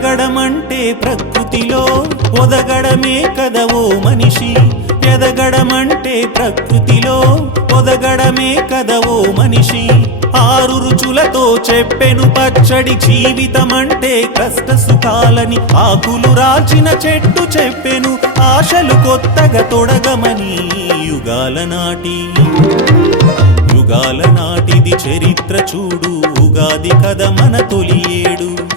ఎదగడమంటే ప్రకృతిలో ఒదగడమే కదవో మనిషి. ఎదగడమంటే ప్రకృతిలో ఒదగడమే కదవో మనిషి. ఆరు రుచులతో చెప్పెను పచ్చడి జీవితమంటే కష్ట సుఖాలని ఆకులు రాచిన చెట్టు చెప్పెను ఆశలు కొత్తగా తొడగమని యుగాల నాటి. యుగాల నాటిది చరిత్ర చూడు ఉగాది కథ మన తొలియేడు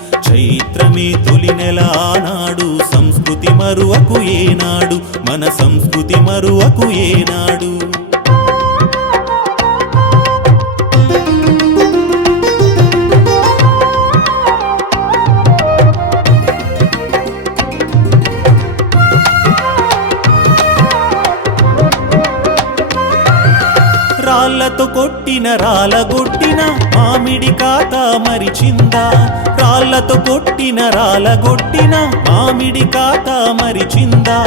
మరువకు ఏనాడు మన సంస్కృతి మరువకు ఏనాడు. రాళ్ళతో కొట్టిన రాలగొట్టిన మామిడి కాత మరిచిందా? రాళ్ళతో కొట్టిన రాలగొట్టిన మామిడి కాత మరిచిందా?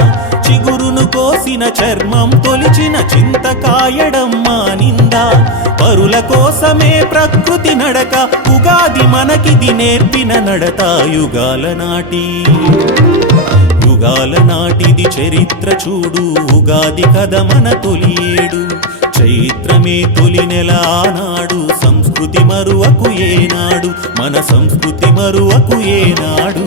చిగురును కోసిన చర్మం తొలిచిన చింతకాయడం మానిందా? పరుల కోసమే ప్రకృతి నడక ఉగాది మనకిది నేర్పిన నడత. యుగాల నాటి యుగాల నాటిది చరిత్ర చూడు. ఉగాది కథ మన తొలియేడు చైత్రమే తొలి నెల సంస్కృతి మరువకు ఏనాడు మన సంస్కృతి మరువకు ఏనాడు.